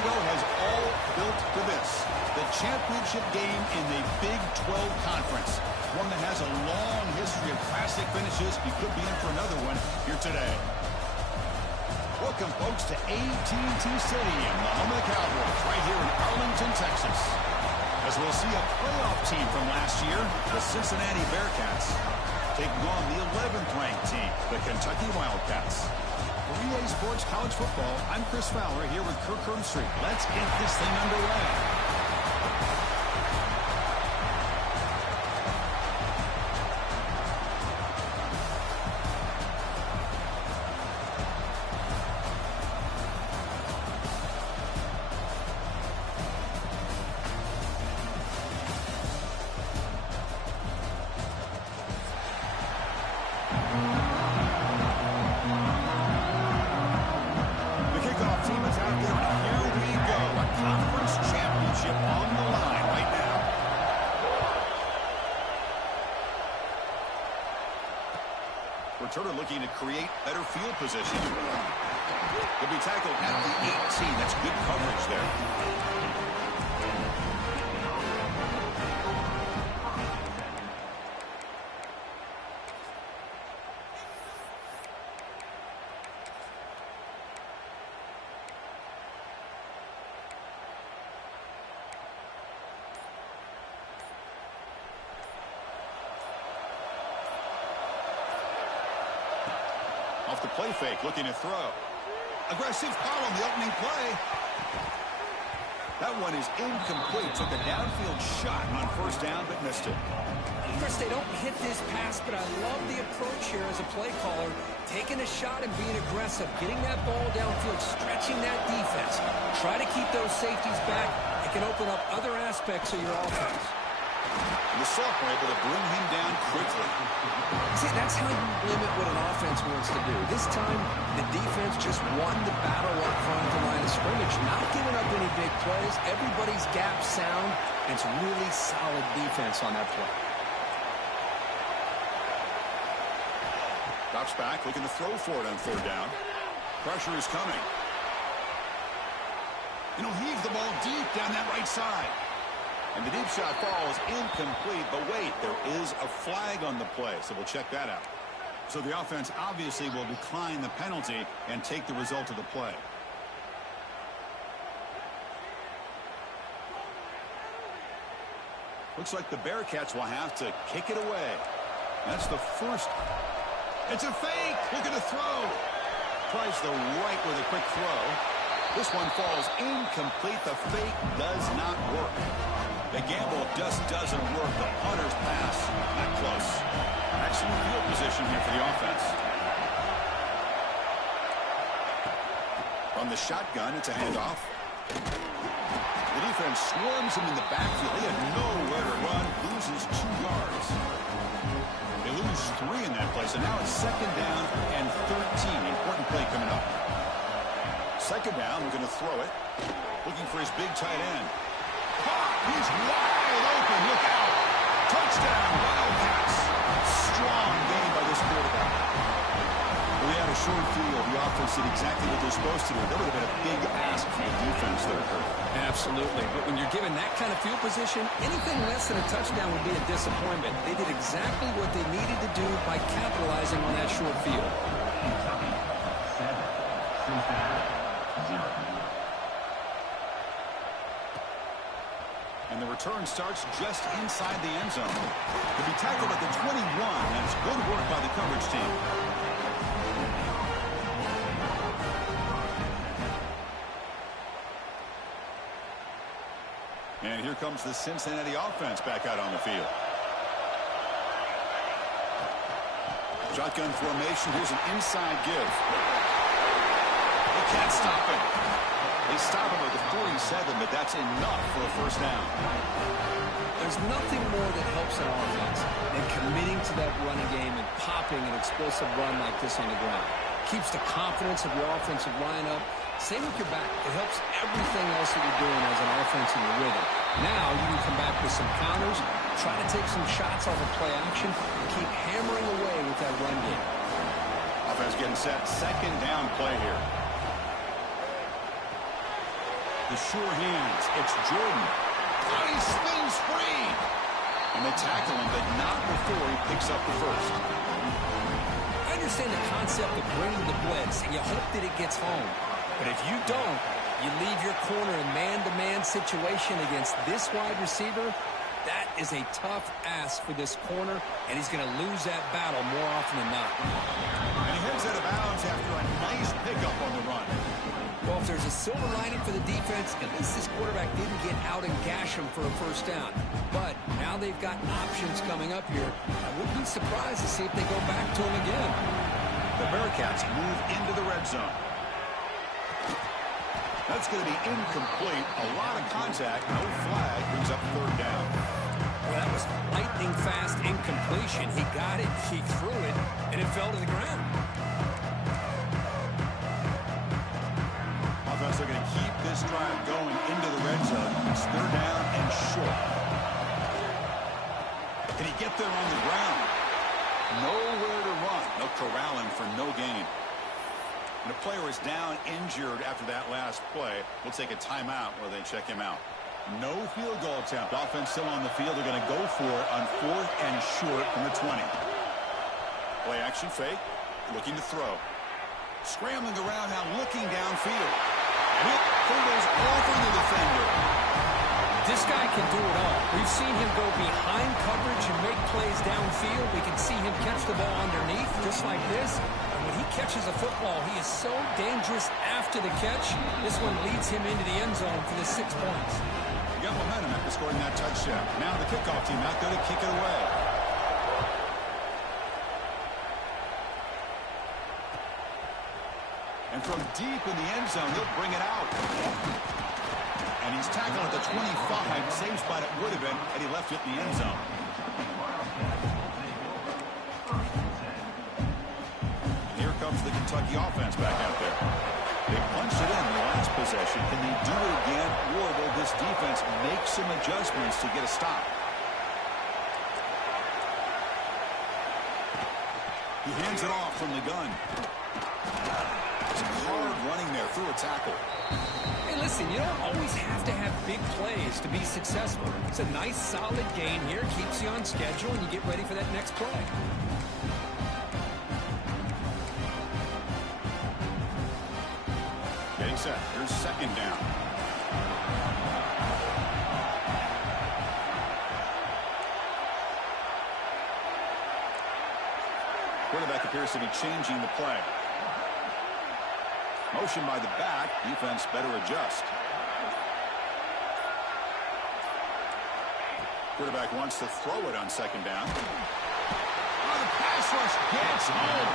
ago has all built to this. The championship game in the Big 12 Conference. One that has a long history of classic finishes. You could be in for another one here today. Welcome, folks, to AT&T Stadium, the home of the Cowboys, right here in Arlington, Texas. As we'll see a playoff team from last year, the Cincinnati Bearcats, taking on the 11th ranked team, the Kentucky Wildcats. For EA Sports College Football, I'm Chris Fowler here with Kirk Herbstreit. Let's get this thing underway. Returner looking to create better field position. He'll be tackled at the 18. That's good coverage there. Off the play fake, looking to throw. Aggressive call on the opening play. That one is incomplete. Took a downfield shot on first down, but missed it. Chris, they don't hit this pass, but I love the approach here as a play caller. Taking a shot and being aggressive. Getting that ball downfield, stretching that defense. Try to keep those safeties back. It can open up other aspects of your offense. And the sophomore able to bring him down quickly. See, that's how you limit what an offense wants to do. This time, the defense just won the battle up front of the line of scrimmage, not giving up any big plays. Everybody's gap sound. It's really solid defense on that play. Drops back, looking to throw for it on third down. Pressure is coming. And he'll heave the ball deep down that right side. And the deep shot falls incomplete, but wait, there is a flag on the play, so we'll check that out. So the offense obviously will decline the penalty and take the result of the play. Looks like the Bearcats will have to kick it away. That's the first. It's a fake, looking to throw. Tries the right with a quick throw. This one falls incomplete. The fake does not work. The gamble just doesn't work. The punter's pass, not close. Excellent field position here for the offense. From the shotgun, it's a handoff. The defense swarms him in the backfield. He had nowhere to run, loses 2 yards. They lose 3 in that play, so now it's second down and 13. Important play coming up. Second down, we're going to throw it. Looking for his big tight end. He's wide open. Look out. Touchdown, Wildcats. Strong game by this quarterback. Well, they had a short field. The offense did exactly what they're supposed to do. That would have been a big ask for the defense there, Kurt. Absolutely. But when you're given that kind of field position, anything less than a touchdown would be a disappointment. They did exactly what they needed to do by capitalizing on that short field. And the return starts just inside the end zone. To be tackled at the 21. That's good work by the coverage team. And here comes the Cincinnati offense back out on the field. Shotgun formation. Here's an inside give. They can't stop him. They stop him at the 47, but that's enough for a first down. There's nothing more that helps an offense than committing to that running game and popping an explosive run like this on the ground. Keeps the confidence of your offensive lineup. Same with your back. It helps everything else that you're doing as an offense in your rhythm. Now you can come back with some counters, try to take some shots off of play action, and keep hammering away with that run game. Offense getting set. Second down play here. The sure hands. It's Jordan. Oh, he spins free. And they tackle him, but not before he picks up the first. I understand the concept of bringing the blitz, and you hope that it gets home. But if you don't, you leave your corner in man-to-man situation against this wide receiver. That is a tough ask for this corner, and he's going to lose that battle more often than not. And he heads out of bounds after a nice pickup on the run. Well, if there's a silver lining for the defense, at least this quarterback didn't get out and gash him for a first down. But now they've got options coming up here. I wouldn't be surprised to see if they go back to him again. The Bearcats move into the red zone. That's going to be incomplete. A lot of contact. No flag. Brings up third down. Well, that was lightning fast incompletion. He got it, he threw it, and it fell to the ground. Offense are going to keep this drive going into the red zone. It's third down and short. Can he get there on the ground? Nowhere to run. They'll corral him for no gain. And the player is down injured after that last play. We'll take a timeout while they check him out. No field goal attempt. Offense still on the field. They're going to go for it on fourth and short from the 20. Play action fake. Looking to throw. Scrambling around now, looking downfield. And it hurdles over the defender. This guy can do it all. We've seen him go behind coverage and make plays downfield. We can see him catch the ball underneath, just like this. And when he catches a football, he is so dangerous after the catch. This one leads him into the end zone for the 6 points. You got momentum after scoring that touchdown. Now the kickoff team out there to kick it away. And from deep in the end zone, he'll bring it out. And he's tackled at the 25. Same spot it would have been had he left it in the end zone. Here comes the Kentucky offense back out there. They punched it in the last possession. Can they do it again, or will this defense make some adjustments to get a stop? He hands it off from the gun. Hard running there through a tackle. Hey, listen, you don't always have to have big plays to be successful. It's a nice, solid gain here. Keeps you on schedule, and you get ready for that next play. Getting set. Here's second down. Quarterback appears to be changing the play. Motion by the back. Defense better adjust. Quarterback wants to throw it on second down. Oh, the pass rush gets home.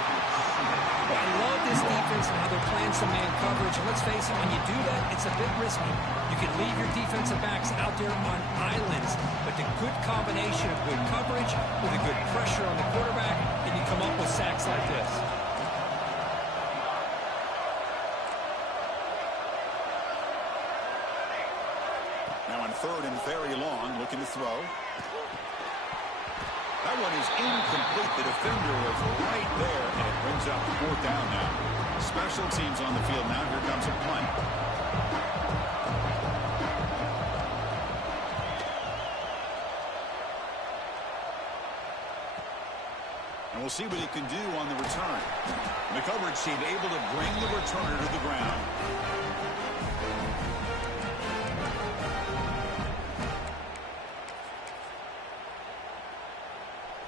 Well, I love this defense and how they're playing some man coverage. And let's face it, when you do that, it's a bit risky. You can leave your defensive backs out there on islands, but the good combination of good coverage with a good pressure on the quarterback, and you come up with sacks like this. Third and very long, looking to throw. That one is incomplete. The defender was right there, and it brings up fourth down now. Special teams on the field now. Here comes a punt. And we'll see what he can do on the return. The coverage team able to bring the returner to the ground.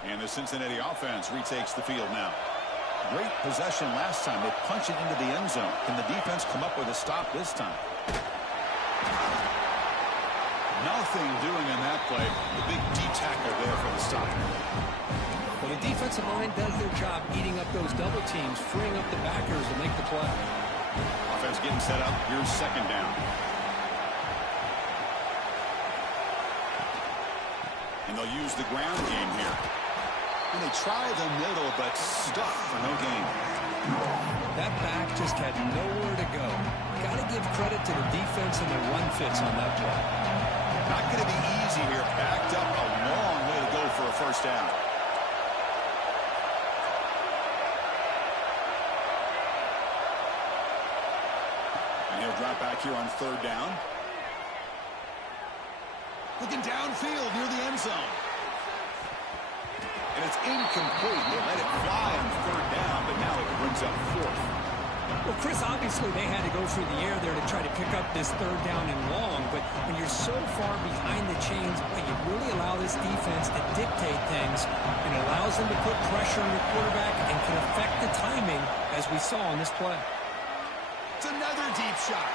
And the Cincinnati offense retakes the field now. Great possession last time. They punch it into the end zone. Can the defense come up with a stop this time? Nothing doing on that play. The big D tackle there for the stop. Well, the defensive line does their job eating up those double teams, freeing up the backers to make the play. Offense getting set up. Here's second down. And they'll use the ground game here. And they try the middle, but stuck for no gain. That back just had nowhere to go. Got to give credit to the defense and the run fits on that play. Not going to be easy here. Backed up a long way to go for a first down. And he'll drop back here on third down. Looking downfield near the end zone. And it's incomplete. They let it fly on third down, but now it brings up fourth. Well, Chris, obviously they had to go through the air there to try to pick up this third down and long, but when you're so far behind the chains, you really allow this defense to dictate things, and it allows them to put pressure on your quarterback and can affect the timing, as we saw on this play. It's another deep shot.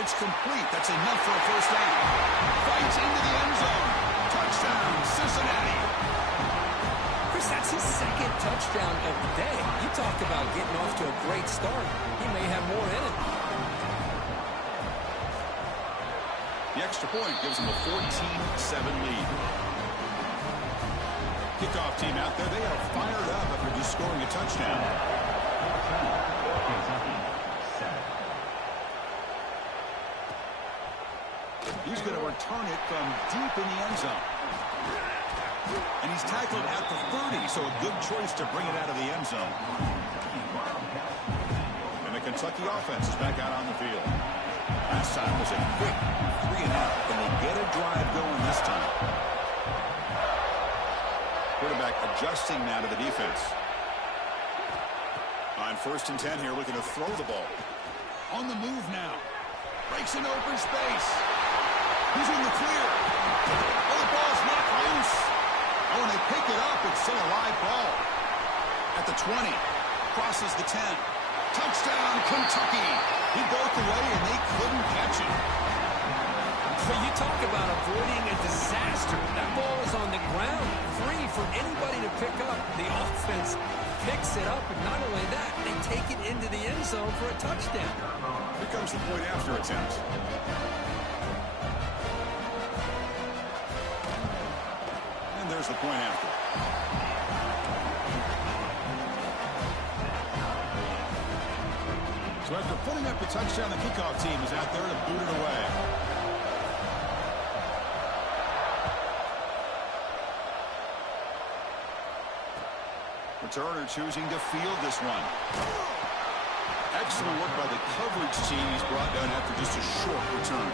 It's complete. That's enough for a first down. Fights into the end zone. Touchdown, Cincinnati. Chris, that's his second touchdown of the day. You talked about getting off to a great start. He may have more in it. The extra point gives them a 14-7 lead. Kickoff team out there. They are fired up after just scoring a touchdown. He's going to return it from deep in the end zone. And he's tackled at the 30, so a good choice to bring it out of the end zone. And the Kentucky offense is back out on the field. Last time was a quick 3-and-out, and they get a drive going this time. Quarterback adjusting now to the defense. On 1st and 10 here, looking to throw the ball. On the move now. Breaks an open space. He's in the clear. Oh, the ball's knocked loose. Oh, and they pick it up. It's still a live ball. At the 20. Crosses the 10. Touchdown, Kentucky. He broke away, and they couldn't catch it. So you talk about avoiding a disaster. That ball is on the ground, free for anybody to pick up. The offense picks it up, and not only that, they take it into the end zone for a touchdown. Here comes the point after attempt. And there's the point after. So after putting up the touchdown, the kickoff team is out there to boot it away. Returner choosing to field this one. Excellent work by the coverage team. He's brought down after just a short return.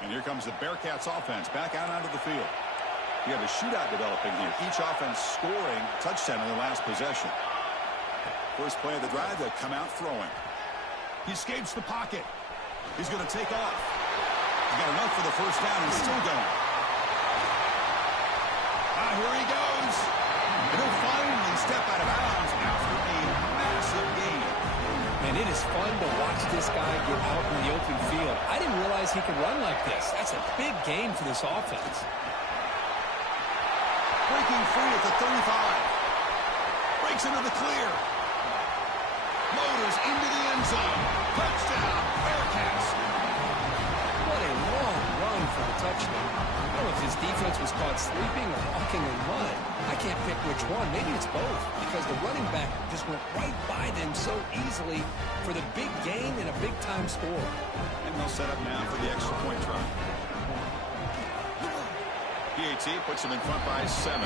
And here comes the Bearcats offense back out onto the field. We have a shootout developing here. Each offense scoring a touchdown in their last possession. First play of the drive, they'll come out throwing. He escapes the pocket. He's going to take off. He's got enough for the first down and still going. Here he goes. And he'll finally step out of bounds after a massive gain. And it is fun to watch this guy get out in the open field. I didn't realize he could run like this. That's a big gain for this offense. Breaking free at the 35. Breaks into the clear. Motors into the end zone. Touchdown, Bearcats. What a long run for the touchdown. I don't know if his defense was caught sleeping or walking in mud. I can't pick which one. Maybe it's both, because the running back just went right by them so easily for the big gain and a big-time score. And they'll set up now for the extra point try. PAT puts them in front by 7.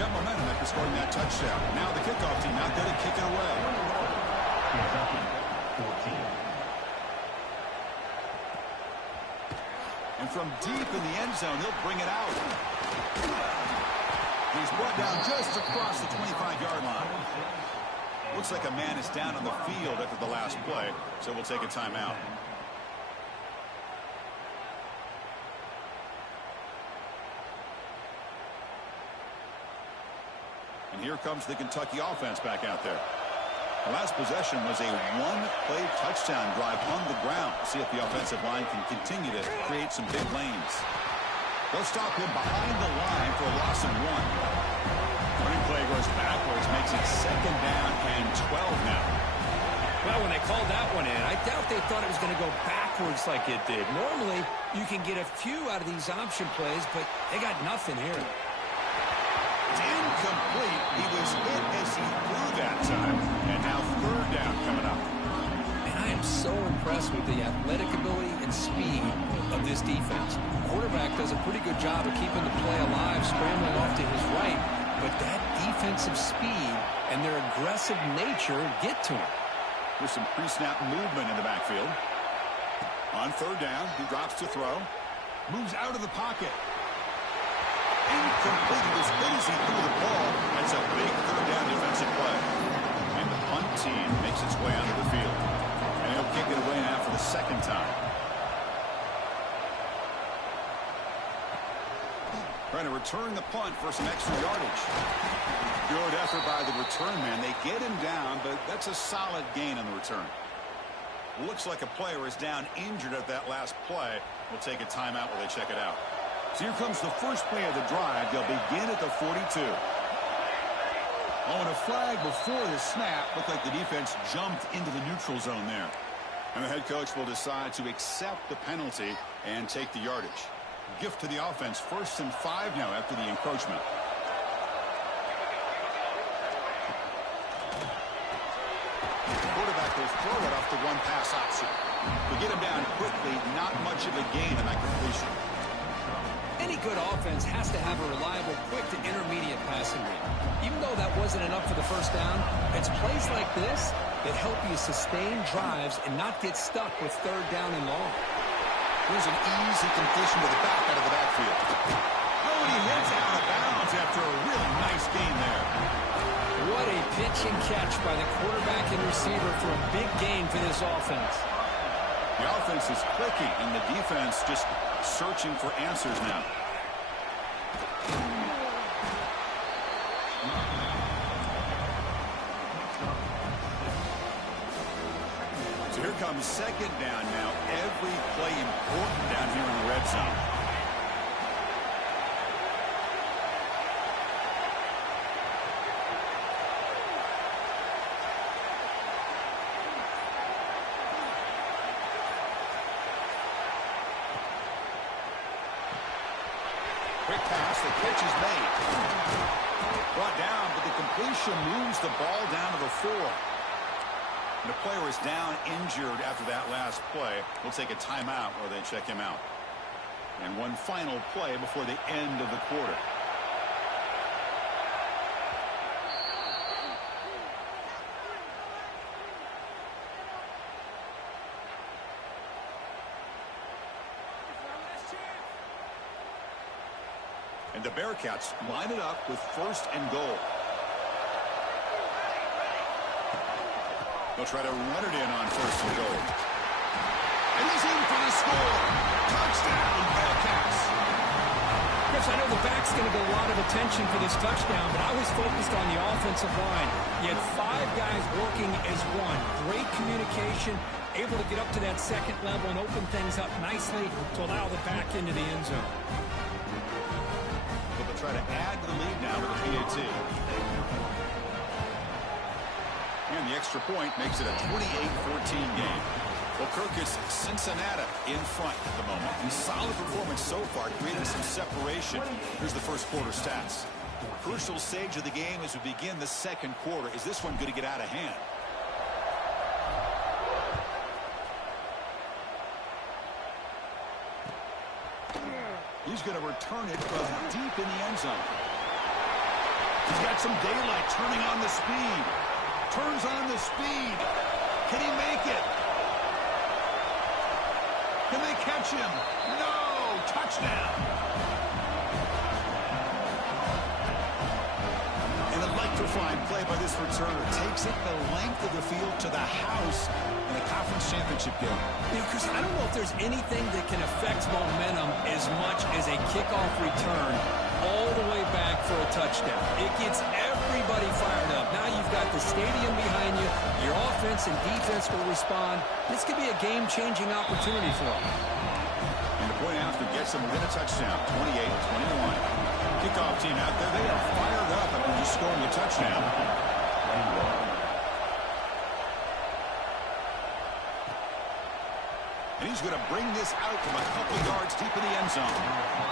Got momentum after scoring that touchdown. Now the kickoff team out there to kick it away. Kentucky, 14. And from deep in the end zone, he'll bring it out. He's brought down just across the 25-yard line. Looks like a man is down on the field after the last play, so we'll take a timeout. And here comes the Kentucky offense back out there. The last possession was a one-play touchdown drive on the ground. See if the offensive line can continue to create some big lanes. They'll stop him behind the line for a loss of 1. Running play goes backwards, makes it 2nd down and 12 now. Well, when they called that one in, I doubt they thought it was going to go backwards like it did. Normally, you can get a few out of these option plays, but they got nothing here. It's incomplete. He was hit as he threw that time. And now 3rd down coming up. And I am so impressed with the athletic ability and speed of this defense. The quarterback does a pretty good job of keeping the play alive, scrambling off to his right. But that defensive speed and their aggressive nature get to him. There's some pre-snap movement in the backfield. On third down, he drops to throw. Moves out of the pocket. Incomplete. He was good as he threw the ball. That's a big third down defensive play. And the punt team makes its way onto the field. And he'll kick it away now for the second time. Trying to return the punt for some extra yardage. Good effort by the return man. They get him down, but that's a solid gain on the return. Looks like a player is down injured at that last play. We'll take a timeout while they check it out. So here comes the first play of the drive. They'll begin at the 42. Oh, and a flag before the snap. Looked like the defense jumped into the neutral zone there. And the head coach will decide to accept the penalty and take the yardage. Gift to the offense. 1st and 5 now after the encroachment. The quarterback will throw it off the one pass option. To get him down quickly, not much of a gain in that completion. Any good offense has to have a reliable, quick to intermediate passing game. Even though that wasn't enough for the first down, it's plays like this that help you sustain drives and not get stuck with third down and long. Here's an easy completion to the back out of the backfield. Oh, and he heads out of bounds after a really nice gain there. What a pitch and catch by the quarterback and receiver for a big gain for this offense. The offense is clicking, and the defense just searching for answers now. So here comes second down now. Every play important down here in the red zone. Quick pass, the catch is made. Brought down, but the completion moves the ball down to the 4. And the player is down injured after that last play. We'll take a timeout while they check him out. And one final play before the end of the quarter. And the Bearcats line it up with 1st and goal. They'll try to run it in on 1st and goal. And he's in for the score. Touchdown, Bearcats. Chris, I know the back's going to get a lot of attention for this touchdown, but I was focused on the offensive line. You had 5 guys working as one. Great communication, able to get up to that second level and open things up nicely to allow the back into the end zone. Try to add to the lead now with a PAT. And the extra point makes it a 28-14 game. Well, Kirk, it's Cincinnati in front at the moment. And solid performance so far, created some separation. Here's the first quarter stats. Crucial stage of the game as we begin the second quarter. Is this one going to get out of hand? He's going to return it from deep in the end zone. He's got some daylight, turning on the speed. Turns on the speed. Can he make it? Can they catch him? No! Touchdown! An electrifying play by this returner. Takes it the length of the field to the house in a conference championship game. You know, Chris, I don't know if there's anything that can affect momentum as much as a kickoff return all the way back for a touchdown. It gets everybody fired up. Now you've got the stadium behind you. Your offense and defense will respond. This could be a game-changing opportunity for them. And the point after gets them within a touchdown, 28-21. Kickoff team out there, they are fired up after just scoring a touchdown. And he's going to bring this out from a couple yards deep in the end zone.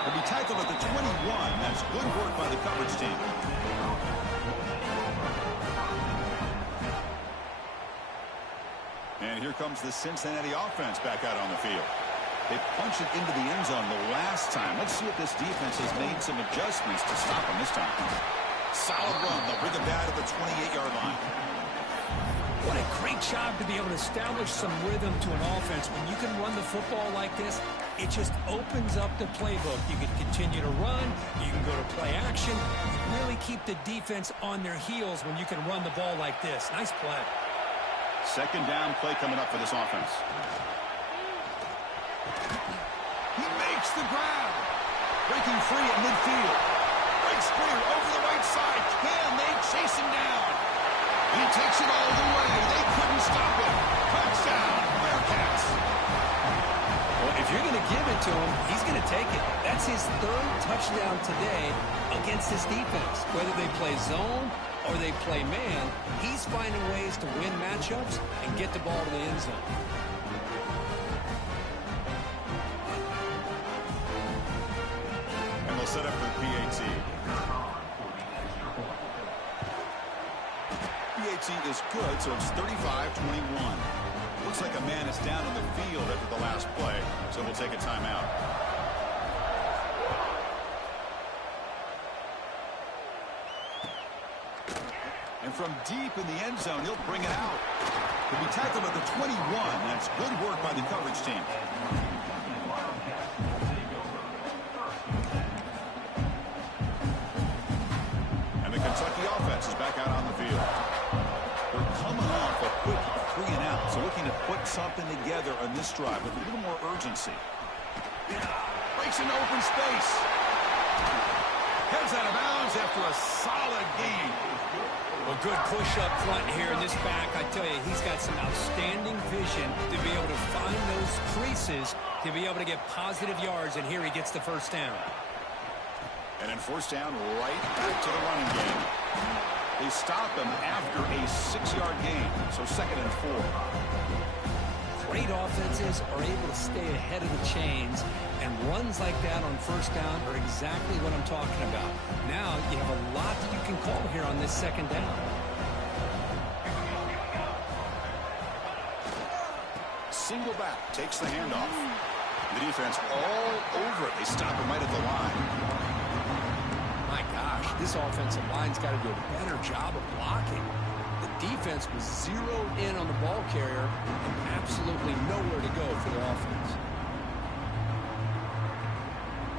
He'll be tackled at the 21. That's good work by the coverage team. And here comes the Cincinnati offense back out on the field. They punched it into the end zone the last time. Let's see if this defense has made some adjustments to stop them this time. Solid run. They'll bring it down to the 28-yard line. What a great job to be able to establish some rhythm to an offense. When you can run the football like this, it just opens up the playbook. You can continue to run. You can go to play action. You really keep the defense on their heels when you can run the ball like this. Nice play. Second down play coming up for this offense. He makes the grab. Breaking free at midfield. Breaks free over the right side. Can they chase him down? He takes it all the way. They couldn't stop him. Touchdown, Bearcats. Well, if you're going to give it to him, he's going to take it. That's his third touchdown today against this defense. Whether they play zone or they play man, he's finding ways to win matchups and get the ball to the end zone. And they'll set up for the PAT. PAT is good, so it's 35-21. Looks like a man is down in the field after the last play, so we'll take a timeout. And from deep in the end zone, he'll bring it out. He'll be tackled at the 21. That's good work by the coverage team. And the Kentucky offense is back out on the field. They're coming off a quick 3-and-out, so looking to put something together on this drive with a little more urgency. Breaks into open space. Heads out of bounds after a solid gain. A good push up front here in this back. I tell you, he's got some outstanding vision to be able to find those creases to be able to get positive yards, and here he gets the first down. And then first down right back to the running game. They stop him after a 6-yard gain, so 2nd and 4. Great offenses are able to stay ahead of the chains, and runs like that on first down are exactly what I'm talking about. Now you have a lot that you can call here on this 2nd down. Single back takes the handoff. The defense all over it. They stop him right at the line. My gosh, this offensive line's got to do a better job of blocking. The defense was zeroed in on the ball carrier and absolutely nowhere to go for the offense.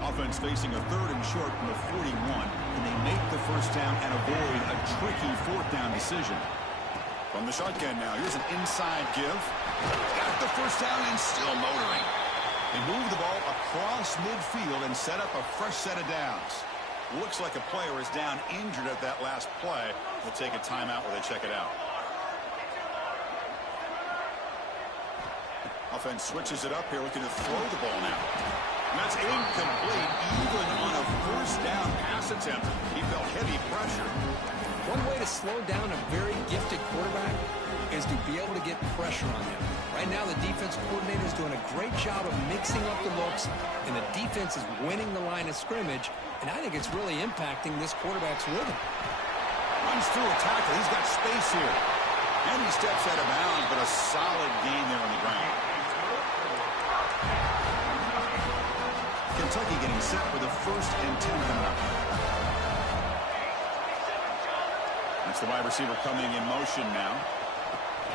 Offense facing a 3rd and short from the 41, and they make the first down and avoid a tricky 4th down decision. From the shotgun now, here's an inside give. Got the first down and still motoring. They move the ball across midfield and set up a fresh set of downs. Looks like a player is down injured at that last play. We'll take a timeout while they check it out. Offense switches it up here, looking to throw the ball now. And that's incomplete, even on a first down pass attempt. He felt heavy pressure. One way to slow down a very gifted quarterback is to be able to get pressure on him. Right now, the defense coordinator is doing a great job of mixing up the looks, and the defense is winning the line of scrimmage, and I think it's really impacting this quarterback's rhythm. Runs through a tackle. He's got space here. And he steps out of bounds, but a solid gain there on the ground. Kentucky getting set for the 1st and 10 coming up. That's the wide receiver coming in motion now.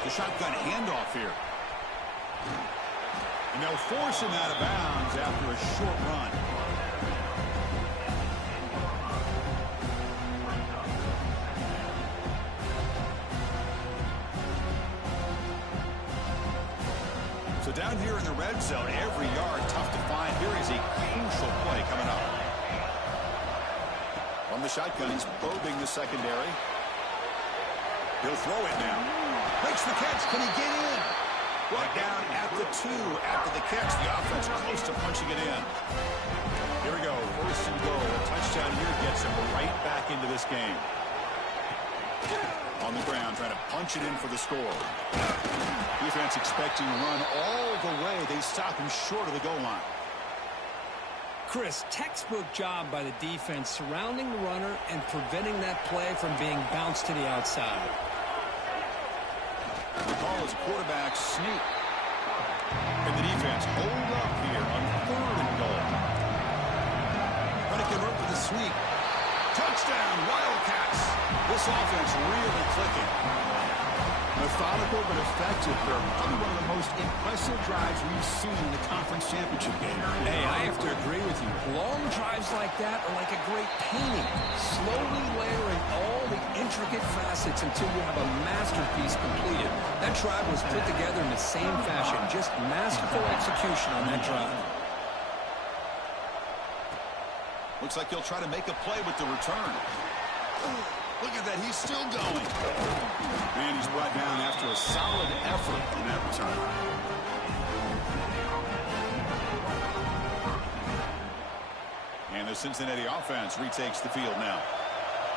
The shotgun handoff here. And they'll force him out of bounds after a short run. So down here in the red zone, every yard tough to find. Here is a crucial play coming up. From the shotgun, he's probing the secondary. He'll throw it now. Makes the catch. Can he get in? Brought down at the 2 after the catch. The offense close to punching it in. Here we go. 1st and goal. A touchdown here gets him right back into this game. On the ground, trying to punch it in for the score. Defense expecting to run all the way. They stop him short of the goal line. Chris, textbook job by the defense surrounding the runner and preventing that play from being bounced to the outside. The call is a quarterback sneak. And the defense hold up here on 3rd and goal. Going to convert with the sweep. Touchdown, Wildcats. This offense really clicking. Methodical but effective. They're probably one of the most impressive drives we've seen in the conference championship game. Hey, I have to agree with you. Long drives like that are like a great painting, slowly layering all the intricate facets until you have a masterpiece completed. That drive was put together in the same fashion, just masterful execution on that drive. Looks like he'll try to make a play with the return. Look at that, he's still going. And he's brought down after a solid effort in that return. And the Cincinnati offense retakes the field now.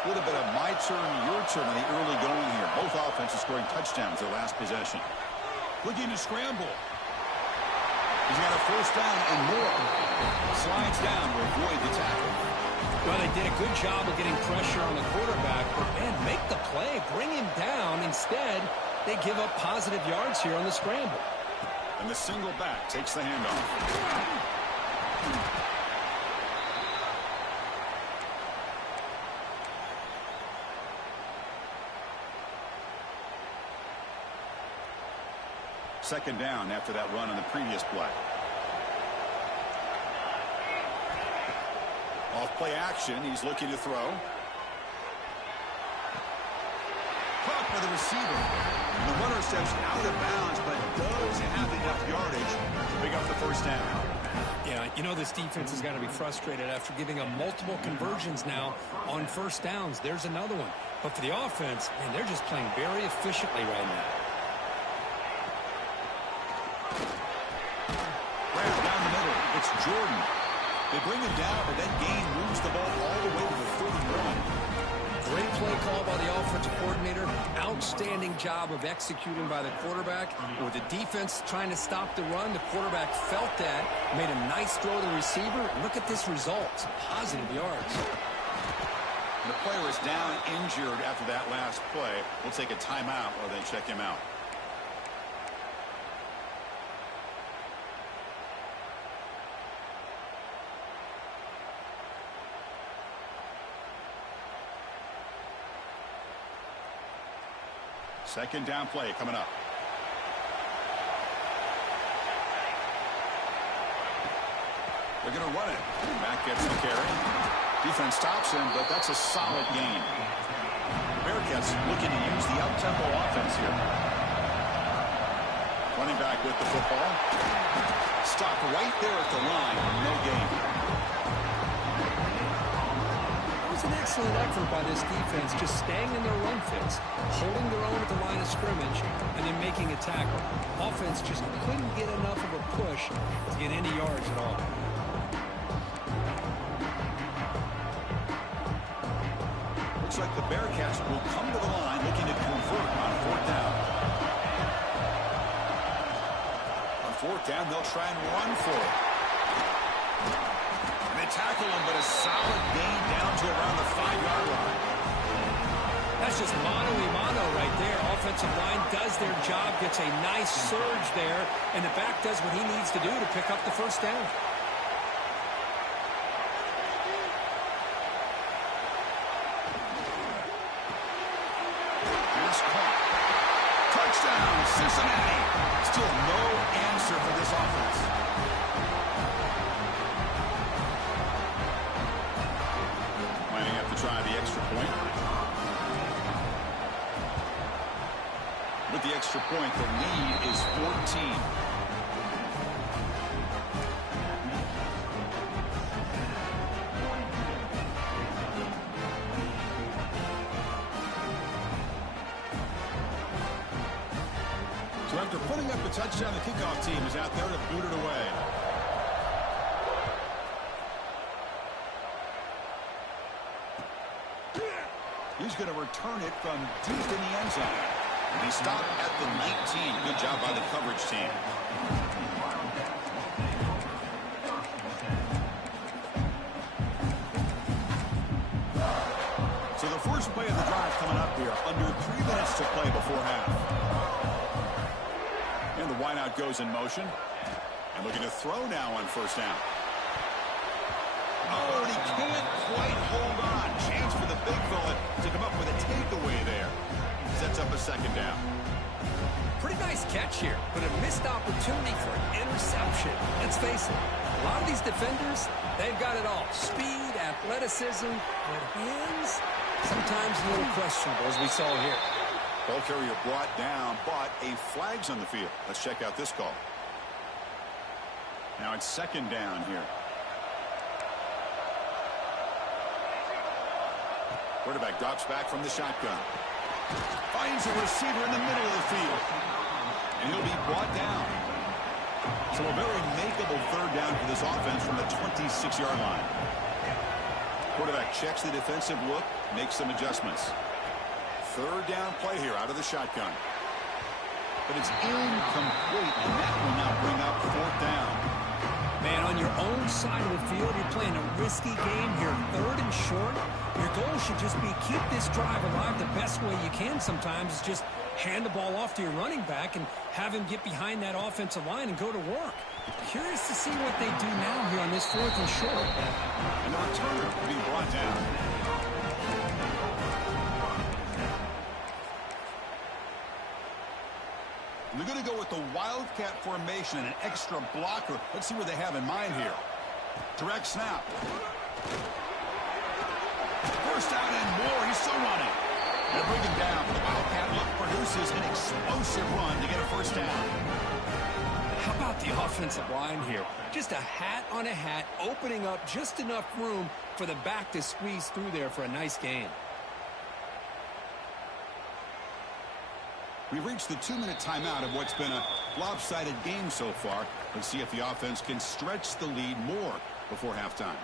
Would have been a my turn, your turn in the early going here. Both offenses scoring touchdowns their last possession. Looking to scramble. He's got a first down and more. Slides down to avoid the tackle. Well, they did a good job of getting pressure on the quarterback, but, man, make the play, bring him down. Instead, they give up positive yards here on the scramble. And the single back takes the handoff. Second down after that run on the previous play. Off play action, he's looking to throw. Caught by the receiver. And the runner steps out of bounds, but does have enough yardage to pick up the first down. Yeah, you know this defense has got to be frustrated after giving them multiple conversions now on first downs. There's another one. But for the offense, man, they're just playing very efficiently right now. Right down the middle, it's Jordan. They bring him down, but that gain moves the ball all the way to the 31. Great play call by the offensive coordinator. Outstanding job of executing by the quarterback. With the defense trying to stop the run, the quarterback felt that, made a nice throw to the receiver. Look at this result. Some positive yards. The player is down injured after that last play. We'll take a timeout while they check him out. Second down play coming up. They're going to run it. Back gets the carry. Defense stops him, but that's a solid gain. Bearcats looking to use the up-tempo offense here. Running back with the football. Stop right there at the line. No gain. It was an excellent effort by this defense, just staying in their run fits, holding their own at the line of scrimmage, and then making a tackle. Offense just couldn't get enough of a push to get any yards at all. Looks like the Bearcats will come to the line looking to convert on fourth down. On fourth down, they'll try and run for it. And they tackle him, but a solid gain down to around the 5-yard line. That's just mano-a-mano right there. Offensive line does their job, gets a nice surge there, and the back does what he needs to do to pick up the first down. Pass caught. Touchdown, Cincinnati. Still no answer for this offense. Might have to try the extra point. With the extra point, the lead is 14. So after putting up the touchdown, the kickoff team is out there to boot it away. He's going to return it from deep in the end zone. And he stopped at the 19. Good job by the coverage team. So the first play of the drive coming up here. Under 3 minutes to play before half. And the wideout goes in motion. And looking to throw now on first down. Oh, and he can't quite hold on. Chance for the big fella to come up with a takeaway there. As sets up a second down. Pretty nice catch here, but a missed opportunity for an interception. Let's face it, a lot of these defenders, they've got it all. Speed, athleticism, but hands, sometimes a little questionable, as we saw here. Ball carrier brought down, but a flag's on the field. Let's check out this call. Now it's second down here. Quarterback drops back from the shotgun. Finds a receiver in the middle of the field. And he'll be brought down. So a very makeable third down for this offense from the 26-yard line. Quarterback checks the defensive look, makes some adjustments. Third down play here out of the shotgun. But it's incomplete, and that will now bring up fourth down. Man, on your own side of the field, you're playing a risky game here, third and short. Your goal should just be keep this drive alive the best way you can sometimes. Is just hand the ball off to your running back and have him get behind that offensive line and go to work. Curious to see what they do now here on this fourth and short. And the returner will be brought down. They're going to go with the Wildcat formation and an extra blocker. Let's see what they have in mind here. Direct snap. First down and more. He's still running. They'll bring him down. The Wildcat look produces an explosive run to get a first down. How about the offensive line here? Just a hat on a hat, opening up just enough room for the back to squeeze through there for a nice gain. We've reached the 2-minute timeout of what's been a lopsided game so far. Let's see if the offense can stretch the lead more before halftime.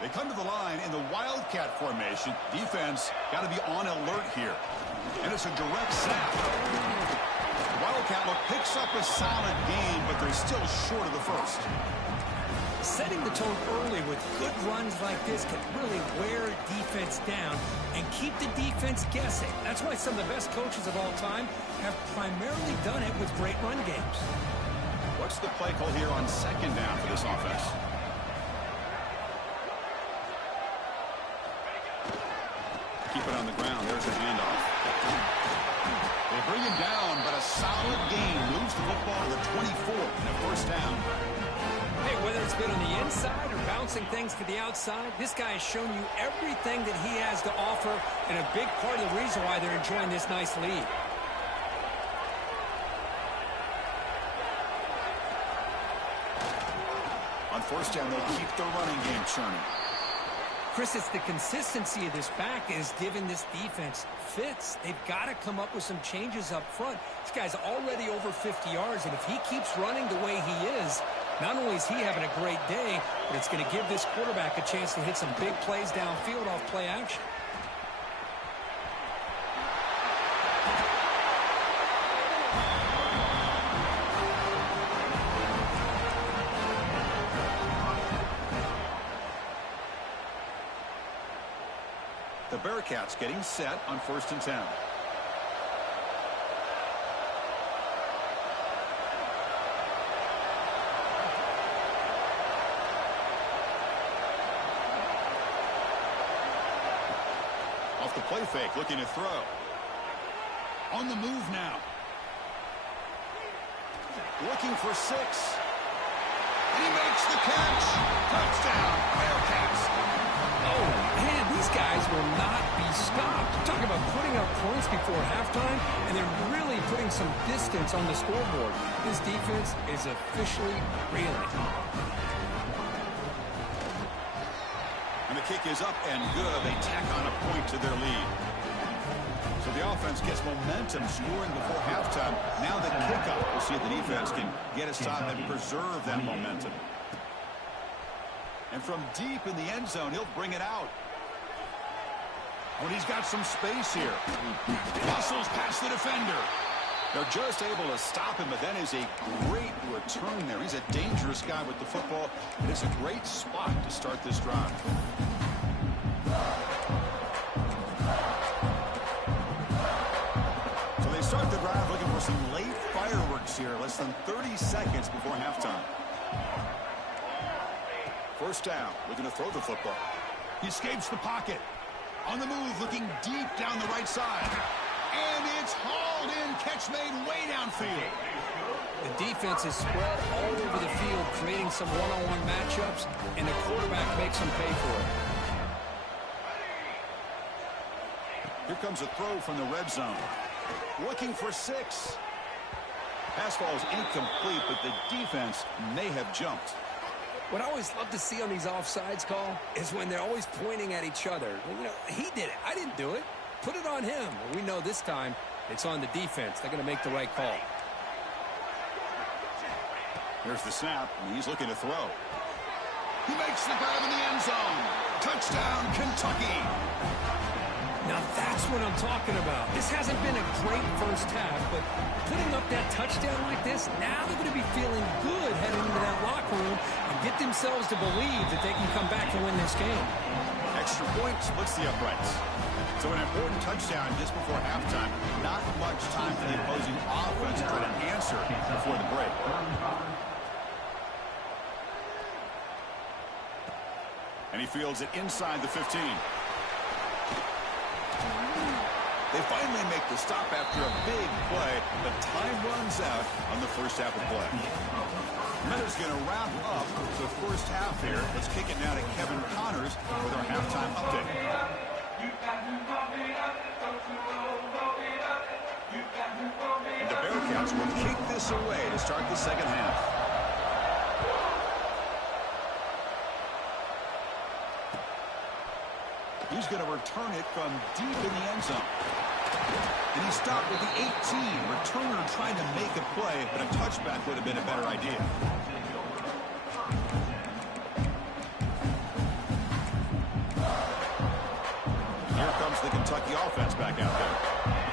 They come to the line in the Wildcat formation. Defense got to be on alert here. And it's a direct snap. The Wildcat look picks up a solid gain, but they're still short of the first. Setting the tone early with good runs like this can really wear defense down and keep the defense guessing. That's why some of the best coaches of all time have primarily done it with great run games. What's the play call here on second down for this offense? Keep it on the ground. There's the handoff. They bring him down, but a solid gain moves the football to the 24 and a first down. Hey, whether it's been on the inside or bouncing things to the outside, this guy has shown you everything that he has to offer, and a big part of the reason why they're enjoying this nice lead. On first down, they'll keep the running game churning. Chris, it's the consistency of this back that is giving this defense fits. They've got to come up with some changes up front. This guy's already over 50 yards, and if he keeps running the way he is, not only is he having a great day, but it's going to give this quarterback a chance to hit some big plays downfield off play action. The Bearcats getting set on 1st and 10. Off the play fake, looking to throw. On the move now. Looking for 6. He makes the catch. Touchdown, Bearcats. Oh, man, these guys will not be stopped. Talking about putting up points before halftime, and they're really putting some distance on the scoreboard. This defense is officially reeling. And the kick is up and good. They tack on a point to their lead. So the offense gets momentum scoring before halftime. Now the kickoff. We'll see if the defense can get a stop and preserve that momentum. And from deep in the end zone, he'll bring it out. When he's got some space here. Muscles past the defender. They're just able to stop him, but that is a great return there. He's a dangerous guy with the football. And it's a great spot to start this drive. So they start the drive looking for some late fireworks here. Less than 30 seconds before halftime. First down, looking to throw the football. He escapes the pocket. On the move, looking deep down the right side. And it's hauled in. Catch made way downfield. The defense is spread all over the field, creating some one-on-one matchups, and the quarterback makes them pay for it. Here comes a throw from the red zone. Looking for 6. Pass ball is incomplete, but the defense may have jumped. What I always love to see on these offsides call is when they're always pointing at each other. You know, he did it. I didn't do it. Put it on him. We know this time it's on the defense. They're going to make the right call. Here's the snap, and he's looking to throw. He makes the grab in the end zone. Touchdown, Kentucky. Now that's what I'm talking about. This hasn't been a great first half, but putting up that touchdown like this, now they're going to be feeling good heading into that locker room and get themselves to believe that they can come back and win this game. Extra point splits the uprights. So an important touchdown just before halftime. Not much time for the opposing offense to try to answer before the break. And he fields it inside the 15. They finally make the stop after a big play, but time runs out on the first half of play. Miller's going to wrap up the first half here. Let's kick it now to Kevin Connors with our halftime update. And the Bearcats will kick this away to start the second half. He's going to return it from deep in the end zone. And he stopped with the 18. Returner trying to make a play, but a touchback would have been a better idea. Here comes the Kentucky offense back out there.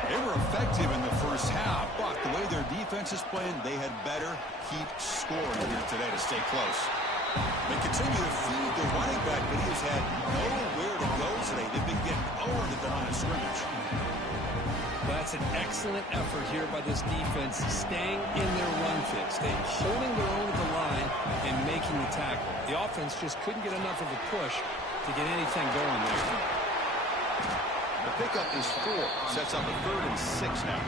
They were effective in the first half, but the way their defense is playing, they had better keep scoring here today to stay close. They continue to feed the running back, but he has had nowhere to go today. They've been getting over at the line of scrimmage. That's an excellent effort here by this defense, staying in their run fit, staying holding their own at the line and making the tackle. The offense just couldn't get enough of a push to get anything going there. The pickup is 4, sets up a 3rd and 6 now.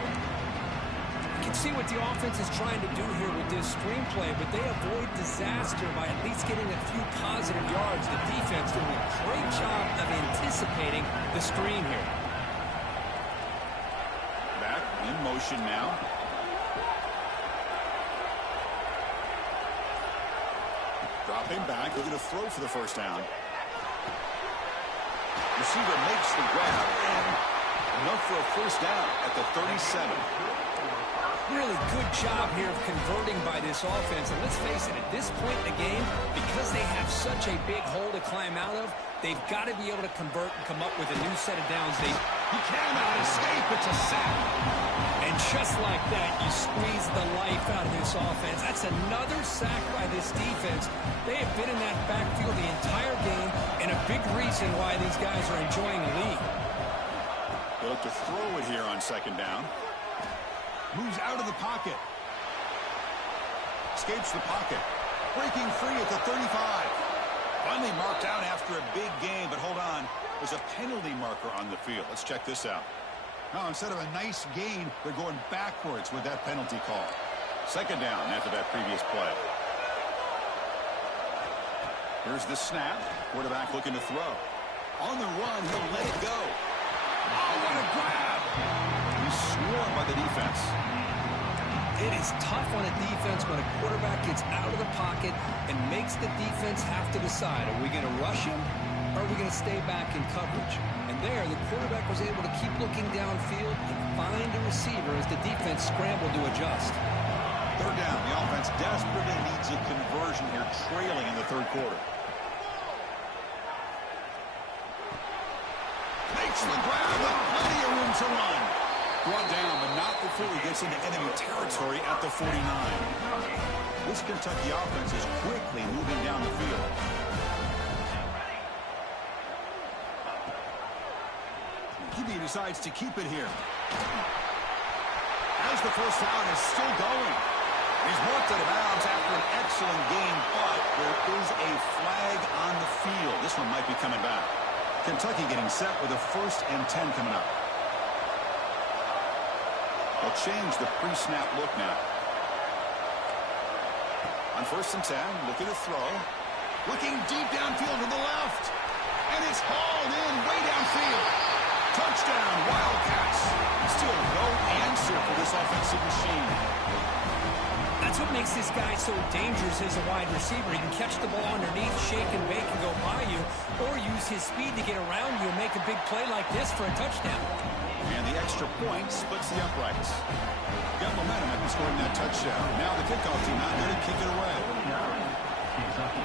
You can see what the offense is trying to do here with this screenplay, but they avoid disaster by at least getting a few positive yards. The defense doing a great job of anticipating the screen here. Back in motion now. Dropping back, looking to throw for the first down. Receiver makes the grab, and enough for a first down at the 37. Really good job here of converting by this offense. And let's face it, at this point in the game, because they have such a big hole to climb out of, they've got to be able to convert and come up with a new set of downs. He cannot escape. It's a sack. And just like that, you squeeze the life out of this offense. That's another sack by this defense. They have been in that backfield the entire game, and a big reason why these guys are enjoying the lead. They look to throw it here on second down. Moves out of the pocket. Escapes the pocket. Breaking free at the 35. Finally marked out after a big game, but hold on. There's a penalty marker on the field. Let's check this out. Now, instead of a nice gain, they're going backwards with that penalty call. Second down after that previous play. Here's the snap. Quarterback looking to throw. On the run, he'll let it go. Oh, what a grab! He's swarmed by the defense. It is tough on a defense when a quarterback gets out of the pocket and makes the defense have to decide, are we going to rush him or are we going to stay back in coverage? And there, the quarterback was able to keep looking downfield and find a receiver as the defense scrambled to adjust. Third down. The offense desperately needs a conversion here, trailing in the third quarter. Makes the grab with plenty of room to run. Brought down, but not before he gets into enemy territory at the 49. This Kentucky offense is quickly moving down the field. QB decides to keep it here. As the first down is still going. He's marked out of bounds after an excellent game, but there is a flag on the field. This one might be coming back. Kentucky getting set with a 1st and 10 coming up. They'll change the pre-snap look now. On 1st and 10, looking to throw. Looking deep downfield to the left. And it's hauled in way downfield. Touchdown, Wildcats. Still no answer for this offensive machine. That's what makes this guy so dangerous as a wide receiver. He can catch the ball underneath, shake and bake and go by you, or use his speed to get around you and make a big play like this for a touchdown. And the extra point splits the uprights. Got momentum after scoring that touchdown. Now the kickoff team out there to kick it away. Kentucky,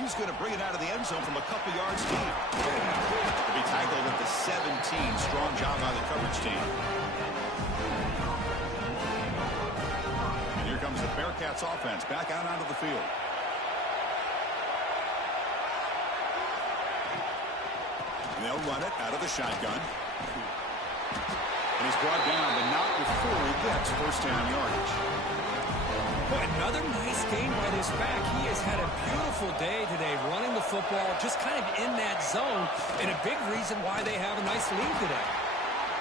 42. He's going to bring it out of the end zone from a couple yards deep. To be tackled at the 17. Strong job by the coverage team. And here comes the Bearcats offense back out onto the field. And they'll run it out of the shotgun. And he's brought down, but not before he gets first down yardage. Boy, another nice game by this back. He has had a beautiful day today running the football, just kind of in that zone, and a big reason why they have a nice lead today.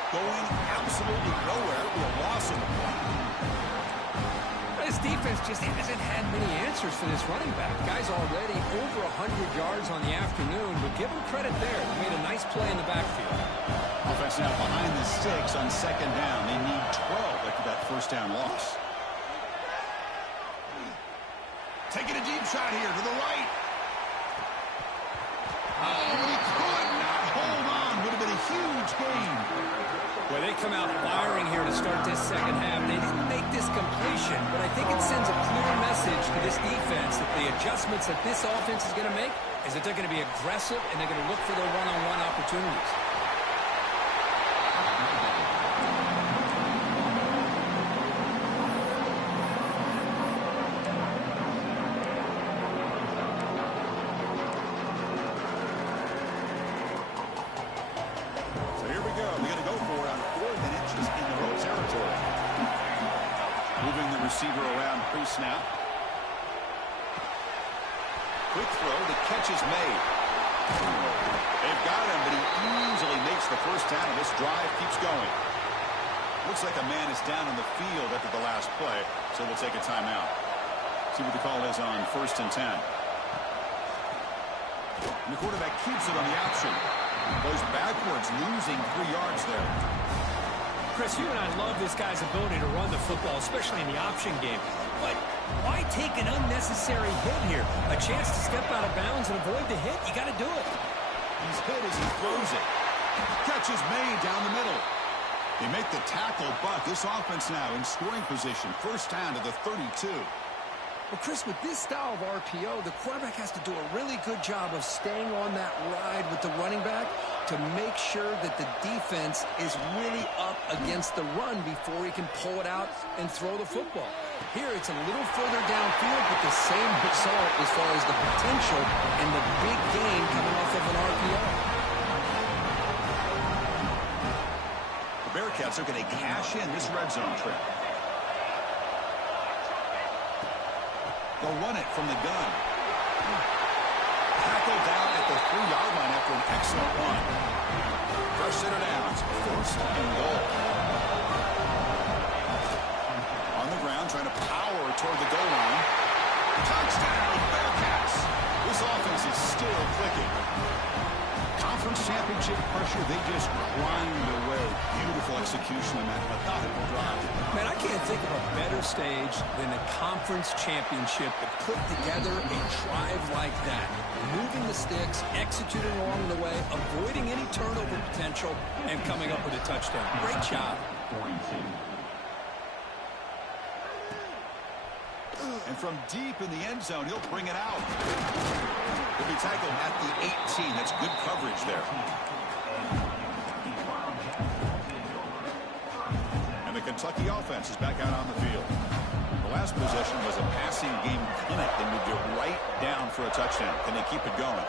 Going absolutely nowhere with a loss of the point. This defense just hasn't had many answers for this running back. Guy's already over 100 yards on the afternoon, but give him credit there. He made a nice play in the backfield. Offense now behind the sticks on 2nd down. They need 12 after that first down loss. Taking a deep shot here to the right. Oh, he could not hold on. Would have been a huge gain. Well, they come out firing here to start this second half. They didn't make this completion, but I think it sends a clear message to this defense that the adjustments that this offense is going to make is that they're going to be aggressive and they're going to look for their one-on-one opportunities. Receiver around pre-snap. Quick throw. The catch is made. They've got him, but he easily makes the first down, and this drive keeps going. Looks like a man is down on the field after the last play, so we'll take a timeout. See what the call is on 1st and 10. And the quarterback keeps it on the option. Goes backwards, losing 3 yards there. Chris, you and I love this guy's ability to run the football, especially in the option game. But why take an unnecessary hit here? A chance to step out of bounds and avoid the hit? You got to do it. He's hit as he throws it. Catch is made down the middle. They make the tackle, but this offense now in scoring position. First down to the 32. Well, Chris, with this style of RPO, the quarterback has to do a really good job of staying on that ride with the running back to make sure that the defense is really up against the run before he can pull it out and throw the football. Here, it's a little further downfield, but the same result as far as the potential and the big gain coming off of an RPO. The Bearcats are going to cash in this red zone trip. They'll run it from the gun. Tackled down at the 3-yard line after an excellent run. Fresh set of downs, 1st and goal. On the ground, trying to power toward the goal line. Touchdown, Bearcats! This offense is still clicking. Conference championship pressure, they just grind away. Beautiful execution on that methodical drive. Man, I can't think of a better stage than a conference championship to put together a drive like that. Moving the sticks, executing along the way, avoiding any turnover potential, and coming up with a touchdown. Great job. 42. And from deep in the end zone, he'll bring it out. He'll be tackled at the 18. That's good coverage there. And the Kentucky offense is back out on the field. The last possession was a passing game clinic. They moved it right down for a touchdown. Can they keep it going?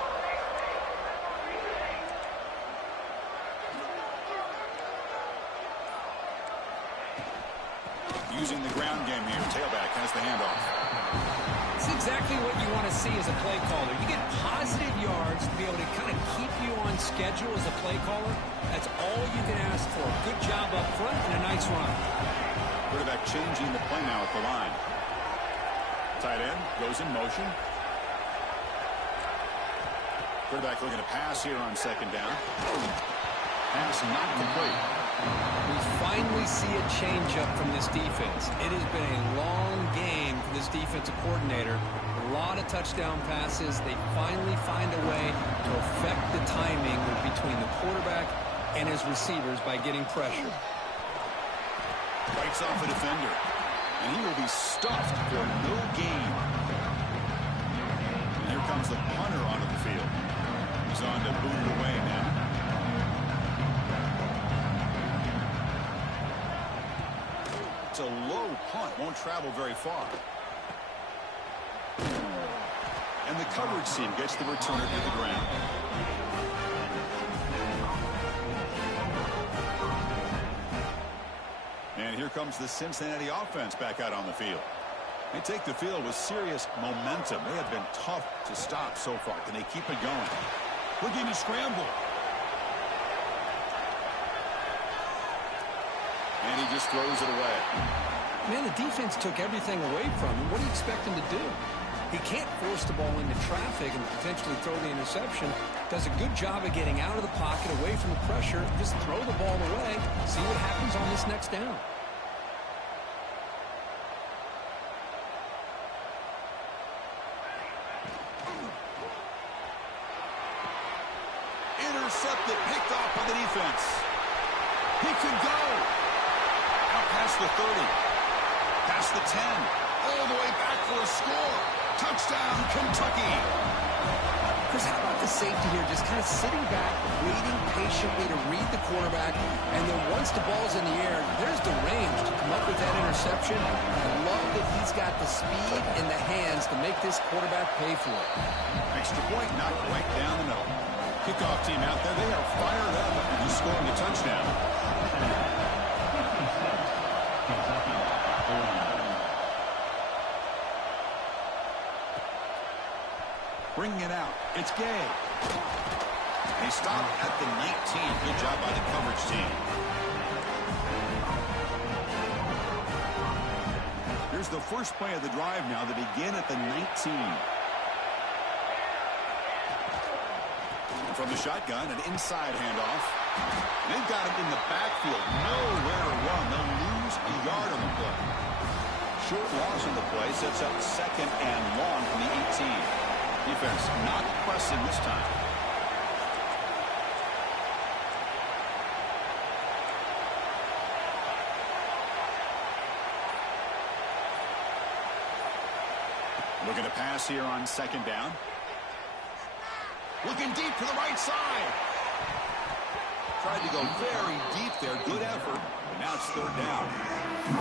Using the ground game here. Tailback has the handoff. This is exactly what you want to see as a play caller. You get positive yards to be able to kind of keep you on schedule as a play caller. That's all you can ask for. Good job up front and a nice run. Quarterback changing the play now at the line. Tight end goes in motion. Quarterback looking to pass here on second down. Pass not complete. We finally see a change-up from this defense. It has been a long game for this defensive coordinator. A lot of touchdown passes. They finally find a way to affect the timing between the quarterback and his receivers by getting pressure. Bites off a defender. And he will be stuffed for no gain. And here comes the punter onto the field. He's on to boot it away now. It's a low punt. Won't travel very far. And the coverage team gets the returner to the ground. And here comes the Cincinnati offense back out on the field. They take the field with serious momentum. They have been tough to stop so far. Can they keep it going? Looking to scramble. And he just throws it away. Man, the defense took everything away from him. What do you expect him to do? He can't force the ball into traffic and potentially throw the interception. Does a good job of getting out of the pocket, away from the pressure. Just throw the ball away. See what happens on this next down. Intercepted, picked off by the defense. He could go. Out past the 30. Past the 10. All the way back for a score. Touchdown, Kentucky. Chris, how about the safety here? Just kind of sitting back, waiting patiently to read the quarterback. And then once the ball's in the air, there's the range to come up with that interception. I love that he's got the speed in the hands to make this quarterback pay for it. Extra point, knocked right down the middle. Kickoff team out there. They are fired up after just scoring a touchdown. Bringing it out. It's Gay. They stop at the 19. Good job by the coverage team. Here's the first play of the drive now. They begin at the 19. From the shotgun, an inside handoff. They've got him in the backfield. Nowhere to run. They'll lose a yard on the play. Short loss on the play sets up second and long from the 18. Defense not pressing this time. Looking to pass here on second down. Looking deep to the right side. Tried to go very deep there. Good effort. And now it's third down.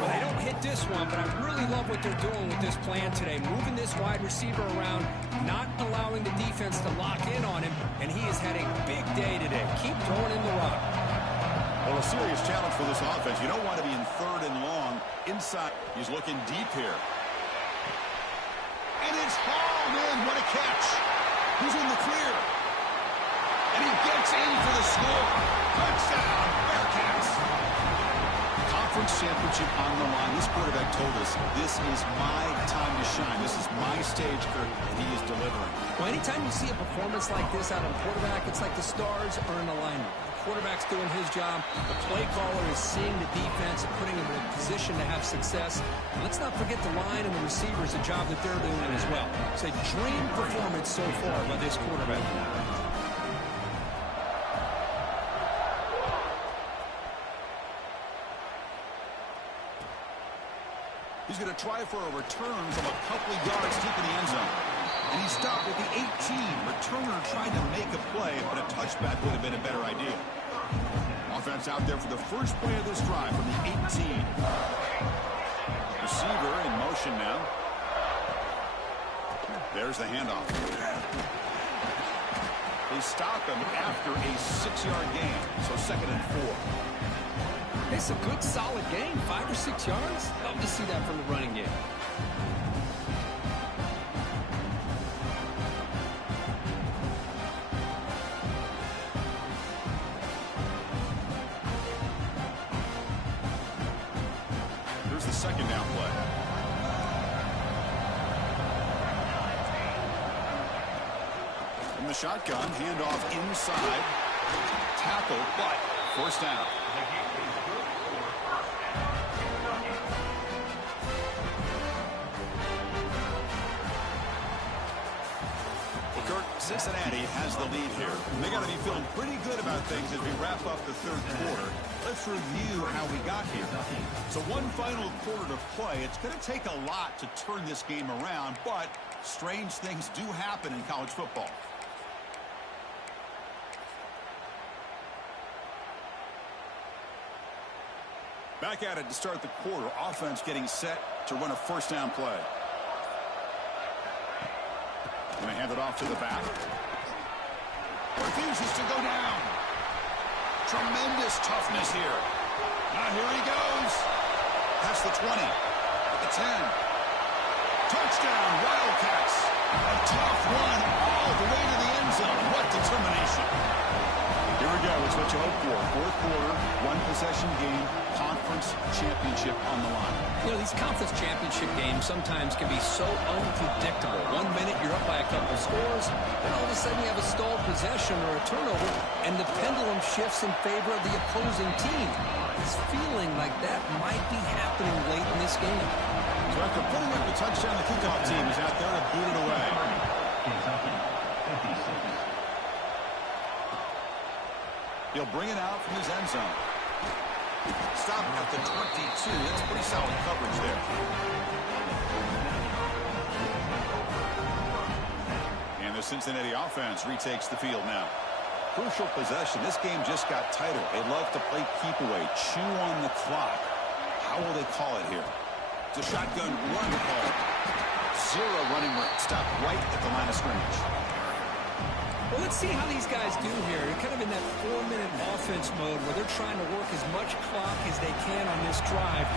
Well, they don't hit this one, but I really love what they're doing with this plan today. Moving this wide receiver around, not allowing the defense to lock in on him, and he has had a big day today. Keep throwing in the rock. Well, a serious challenge for this offense. You don't want to be in third and long. Inside, he's looking deep here. And it's hauled in. What a catch. He's in the clear. And he gets in for the score. Touchdown, Bearcats. Conference championship on the line. This quarterback told us, this is my time to shine. This is my stage, Kirk, and he is delivering. Well, anytime you see a performance like this out of a quarterback, it's like the stars are in alignment. The quarterback's doing his job. The play caller is seeing the defense and putting him in a position to have success. And let's not forget the line and the receivers, the job that they're doing as well. It's a dream performance so far by this quarterback. He's going to try for a return from a couple of yards deep in the end zone. And he stopped at the 18. Returner tried to make a play, but a touchback would have been a better idea. Offense out there for the first play of this drive from the 18. Receiver in motion now. There's the handoff. They stop him after a 6-yard gain, so second and 4. It's a good, solid game. 5 or 6 yards. Love to see that from the running game. From the shotgun, handoff inside. Tackle, but forced down. Cincinnati has the lead here. They got to be feeling pretty good about things as we wrap up the third quarter. Let's review how we got here. So one final quarter to play. It's going to take a lot to turn this game around, but strange things do happen in college football. Back at it to start the quarter. Offense getting set to run a first down play. Going to hand it off to the back. Refuses to go down. Tremendous toughness here. Now here he goes. Past the 20. At the 10. Touchdown, Wildcats. A tough run all the way to the end zone. What determination. Here we go. It's what you hope for. Fourth quarter, one possession game, conference championship on the line. You know, these conference championship games sometimes can be so unpredictable. 1 minute you're up by a couple scores, then all of a sudden you have a stalled possession or a turnover, and the pendulum shifts in favor of the opposing team. It's feeling like that might be happening late in this game. So after putting up the touchdown, the kickoff team is out there to boot it away. Kentucky, 56. He'll bring it out from his end zone. Stop at the 22. That's pretty solid coverage there. And the Cincinnati offense retakes the field now. Crucial possession. This game just got tighter. They love to play keep away, chew on the clock. How will they call it here? It's a shotgun run call. Zero running room. Stop right at the line of scrimmage. Well, let's see how these guys do here. They're kind of in that 4-minute offense mode where they're trying to work as much clock as they can on this drive,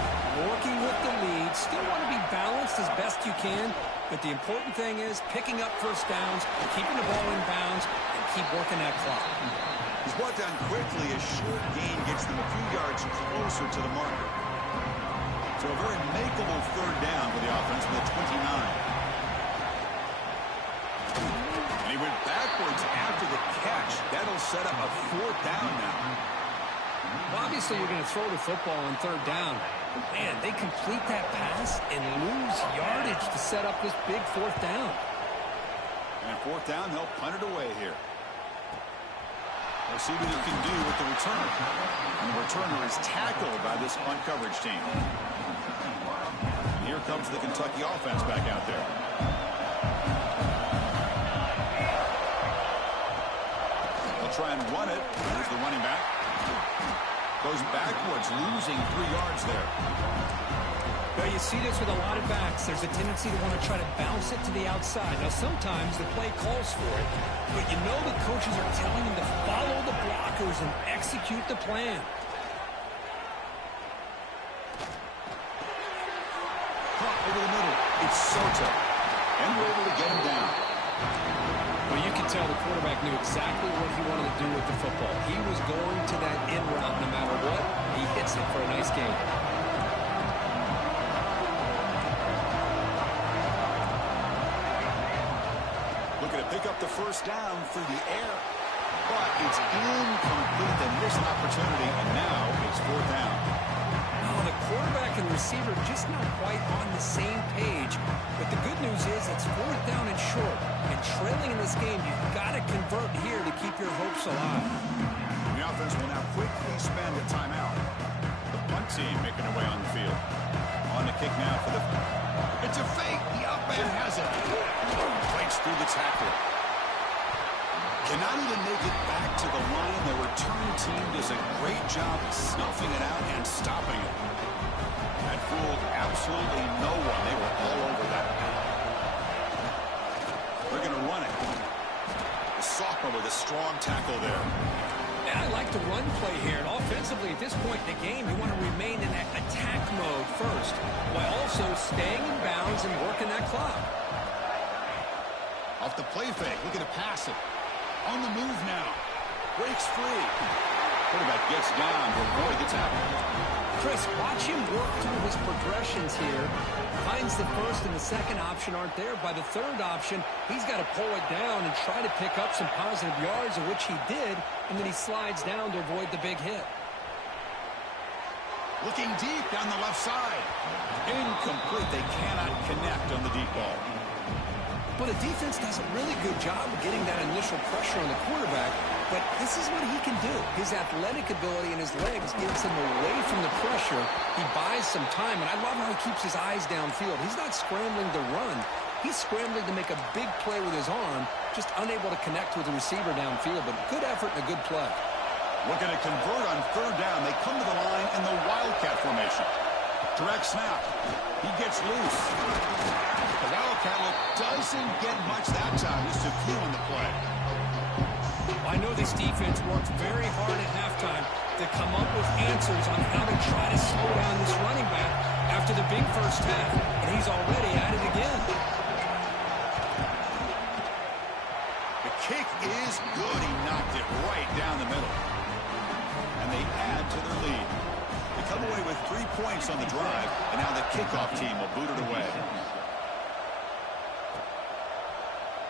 working with the lead. Still want to be balanced as best you can, but the important thing is picking up first downs, keeping the ball in bounds, and keep working that clock. He's brought down quickly. A short gain gets them a few yards closer to the marker. So a very makeable third down for the offense with a 29. And he went backwards after the catch. That'll set up a fourth down now. Well, obviously, you're going to throw the football on third down. But, man, they complete that pass and lose yardage to set up this big fourth down. And fourth down, they'll punt it away here. We'll see what he can do with the returner. And the returner is tackled by this punt coverage team. And here comes the Kentucky offense back out there. Try and run it. Here's the running back. Goes backwards, losing 3 yards there. Well, you see this with a lot of backs. There's a tendency to want to try to bounce it to the outside. Now, sometimes the play calls for it, but you know the coaches are telling them to follow the blockers and execute the plan. Caught over the middle. It's Soto. And we're able to get him down. Well, you can tell the quarterback knew exactly what he wanted to do with the football. He was going to that in route no matter what. He hits it for a nice game. Looking to pick up the first down through the air. But it's incomplete. They miss an opportunity, and now it's fourth down. Oh, the quarterback and receiver just not quite on the same page. But the good news is it's fourth down and short. And trailing in this game, you've got to convert here to keep your hopes alive. The offense will now quickly spend a timeout. The punt team making their way on the field. On the kick now for the... It's a fake. The up man has it. Breaks through the tackle. Cannot even make it back to the line. The return team does a great job snuffing it out and stopping it. That fooled absolutely no one. They were all over that. They're going to run it. The sophomore with a strong tackle there. And I like the run play here. And offensively, at this point in the game, you want to remain in that attack mode first, while also staying in bounds and working that clock. Off the play fake, looking to pass it. On the move now. Breaks free. Quarterback gets down to avoid the tackle. Chris, watch him work through his progressions here. Finds the first and the second option aren't there. By the third option, he's got to pull it down and try to pick up some positive yards, of which he did, and then he slides down to avoid the big hit. Looking deep down the left side. Incomplete. They cannot connect on the deep ball. But the defense does a really good job of getting that initial pressure on the quarterback, but this is what he can do. His athletic ability and his legs gets him away from the pressure. He buys some time, and I love how he keeps his eyes downfield. He's not scrambling to run. He's scrambling to make a big play with his arm, just unable to connect with the receiver downfield, but good effort and a good play. Looking to convert on third down. They come to the line in the Wildcat formation. Direct snap. He gets loose. The Wildcat look doesn't get much that time. Just a few on the play. I know this defense worked very hard at halftime to come up with answers on how to try to slow down this running back after the big first half, and he's already at it again. The kick is good. He knocked it right down the middle. And they add to their lead. They come away with 3 points on the drive, and now the kickoff team will boot it away.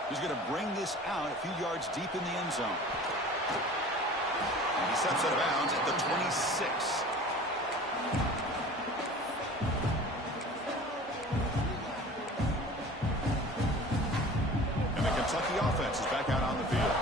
He's going to bring this out a few yards deep in the end zone. And he steps out of bounds at the 26. And the Kentucky offense is back out on the field.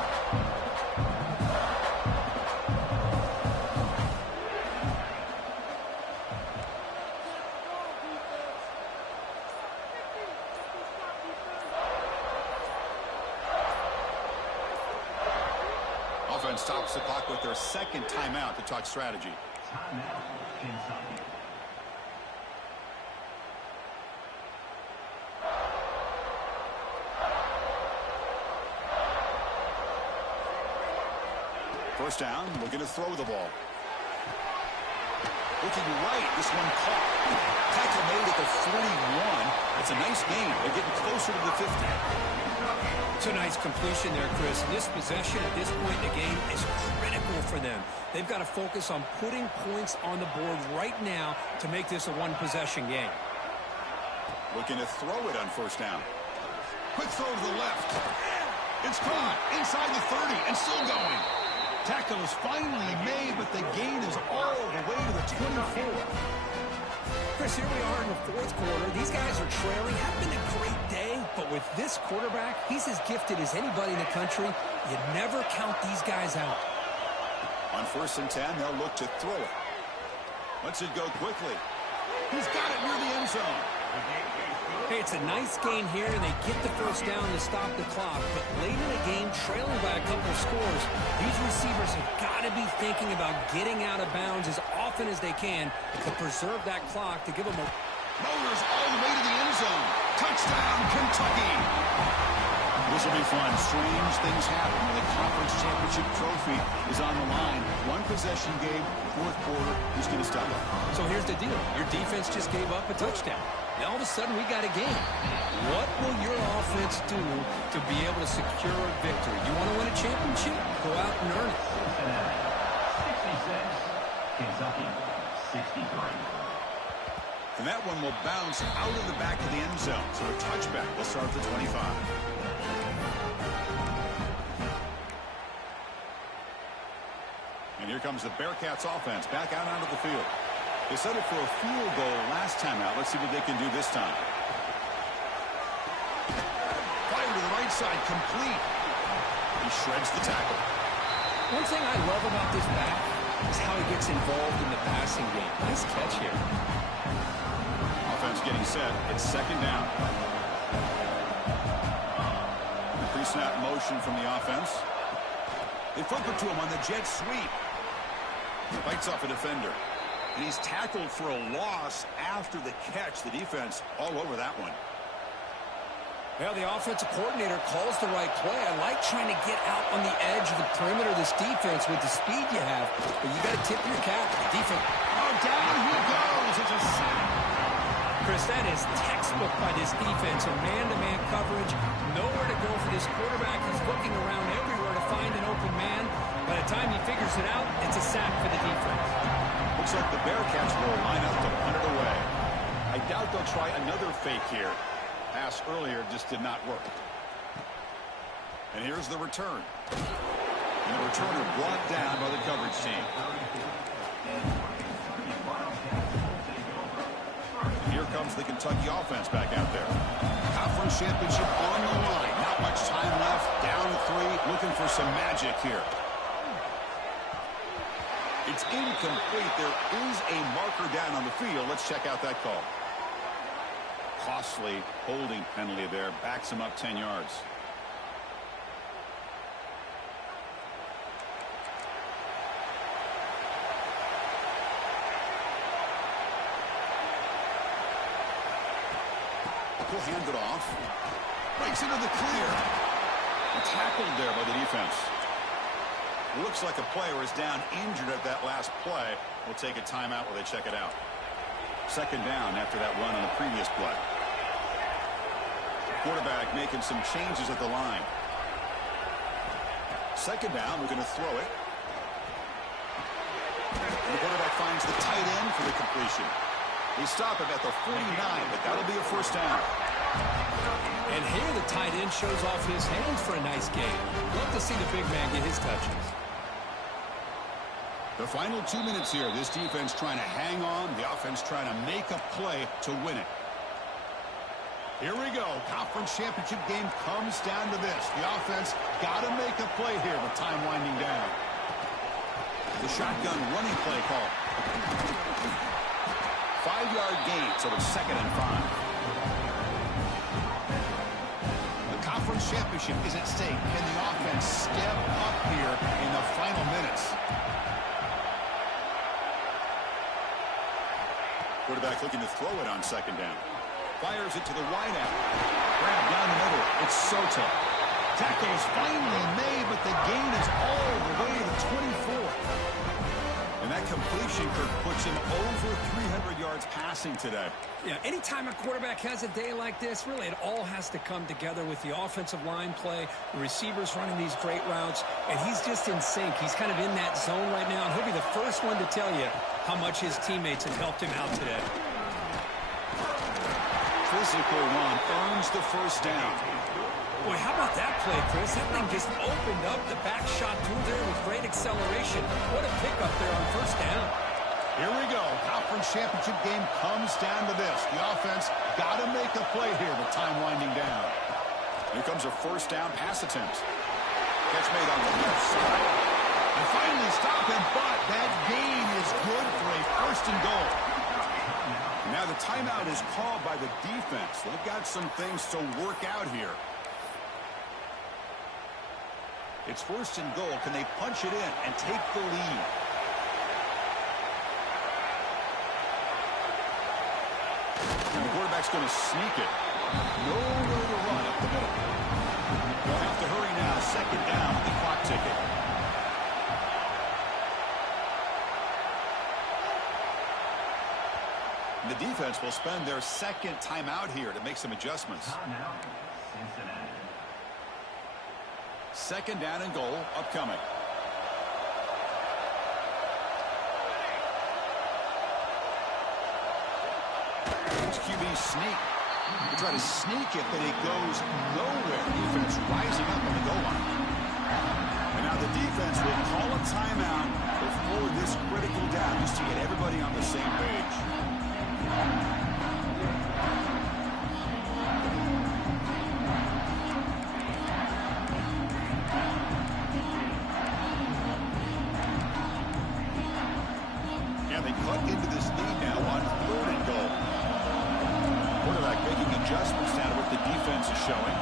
Offense stops the clock with their second timeout to talk strategy. Timeout, Kentucky. First down, looking to throw the ball. Looking right, this one caught. Tackle made at the 41. It's a nice gain. They're getting closer to the 50. It's a nice completion there, Chris. And this possession at this point in the game is critical for them. They've got to focus on putting points on the board right now to make this a one-possession game. Looking to throw it on first down. Quick throw to the left. It's caught inside the 30 and still going. Tackle is finally made, but the gain is all the way to the 24. Chris, here we are in the fourth quarter. These guys are trailing. Haven't been a great day, but with this quarterback, he's as gifted as anybody in the country. You never count these guys out. On first and 10, they'll look to throw it. Lets it go quickly. He's got it near the end zone. Hey, it's a nice gain here, and they get the first down to stop the clock. But late in the game, trailing by a couple of scores, these receivers have got to be thinking about getting out of bounds as often as they can to preserve that clock, to give them a... Motors all the way to the end zone. Touchdown, Kentucky. This will be fun. Strange things happen when the conference championship trophy is on the line. One possession game, fourth quarter. Who's going to stop it? So here's the deal. Your defense just gave up a touchdown. Now all of a sudden we got a game. What will your offense do to be able to secure a victory? You want to win a championship? Go out and earn it. 66, Kentucky, 63. And that one will bounce out of the back of the end zone. So a touchback will start at the 25. And here comes the Bearcats offense back out onto the field. They settled for a field goal last time out. Let's see what they can do this time. Fire to the right side, complete. He shreds the tackle. One thing I love about this back is how he gets involved in the passing game. Nice catch here. Offense getting set. It's second down. Pre-snap motion from the offense. They flip it to him on the jet sweep. Bites off a defender. And he's tackled for a loss after the catch. The defense all over that one. Well, the offensive coordinator calls the right play. I like trying to get out on the edge of the perimeter of this defense with the speed you have. But you got to tip your cap. The defense. Oh, down he goes. It's a sack. Chris, that is textbook by this defense. In man-to-man coverage, nowhere to go for this quarterback. He's looking around everywhere to find an open man. By the time he figures it out, it's a sack for the defense. Looks like the Bearcats will line up to punt it away. I doubt they'll try another fake here. Pass earlier just did not work. And here's the return. And the returner brought down by the coverage team. And here comes the Kentucky offense back out there. Conference championship on the line. Not much time left. Down 3. Looking for some magic here. It's incomplete. There is a marker down on the field. Let's check out that call. Costly holding penalty there. Backs him up 10 yards. He'll hand it off. Breaks into the clear. Tackled there by the defense. Looks like a player is down injured at that last play. We'll take a timeout while they check it out. Second down after that run on the previous play. Quarterback making some changes at the line. Second down, we're going to throw it. And the quarterback finds the tight end for the completion. They stop it at the 49, but that'll be a first down. And here the tight end shows off his hands for a nice game. Love to see the big man get his touches. The final 2 minutes here. This defense trying to hang on. The offense trying to make a play to win it. Here we go. Conference championship game comes down to this. The offense got to make a play here with time winding down. The shotgun running play call. 5-yard gain, so it's 2nd and 5. The conference championship is at stake. Can the offense step up here in the final minutes? Quarterback looking to throw it on second down. Fires it to the wideout. Grab down the middle. It's Soto. Tackle is finally made, but the gain is all the way to 24. And that completion, Kirk, puts him over 300 yards passing today. Yeah, anytime a quarterback has a day like this, really it all has to come together with the offensive line play, the receivers running these great routes, and he's just in sync. He's kind of in that zone right now, and he'll be the first one to tell you how much his teammates have helped him out today. Physical run earns the first down. Boy, how about that play, Chris? That thing just opened up. The back shot through there with great acceleration. What a pickup there on first down. Here we go. Conference championship game comes down to this. The offense got to make a play here with time winding down. Here comes a first down pass attempt. Catch made on the left side. And finally stop him, but that gain is good for a first and goal. Now the timeout is called by the defense. They've got some things to work out here. It's first and goal. Can they punch it in and take the lead? And the quarterback's going to sneak it. Nowhere to run up the middle. They'll have to hurry now. Second down, the clock ticket. The defense will spend their second timeout here to make some adjustments. Second down and goal upcoming. It's QB sneak. They try to sneak it, but it goes nowhere. Defense rising up on the goal line. And now the defense will call a timeout before this critical down just to get everybody on the same page. Yeah, they cut into this lead now on third and goal. Quarterback making adjustments now to what the defense is showing.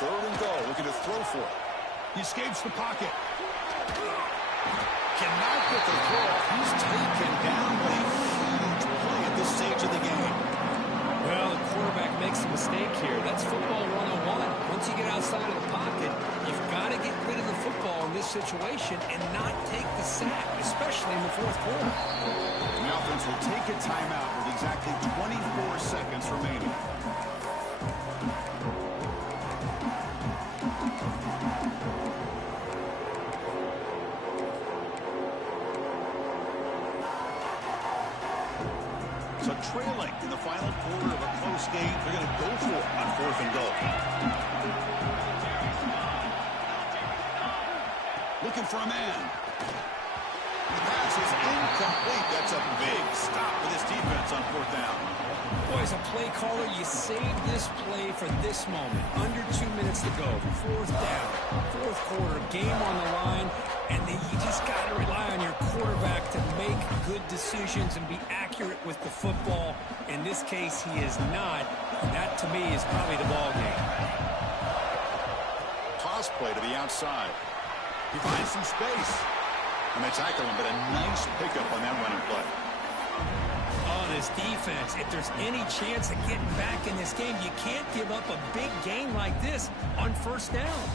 Third and goal, looking to throw for it. He escapes the pocket. Cannot get the throw. He's taken down, but a huge play at this stage of the game. Well, the quarterback makes a mistake here. That's football 101. Once you get outside of the pocket, you've got to get rid of the football in this situation and not take the sack, especially in the fourth quarter. The offense will take a timeout with exactly 24 seconds remaining. this game, they're going to go for it on 4th and goal. Looking for a man. The pass is incomplete. That's a big stop for this defense on 4th down. Boy, as a play caller, you save this play for this moment. Under 2 minutes to go. 4th down. 4th quarter. Game on the line. And then you just got to rely on your quarterback to make good decisions and be accurate with the football. In this case, he is not. And that, to me, is probably the ball game. Toss play to the outside. He finds some space. And they tackle him, but a nice pickup on that running play. Oh, this defense, if there's any chance of getting back in this game, you can't give up a big game like this on 1st down.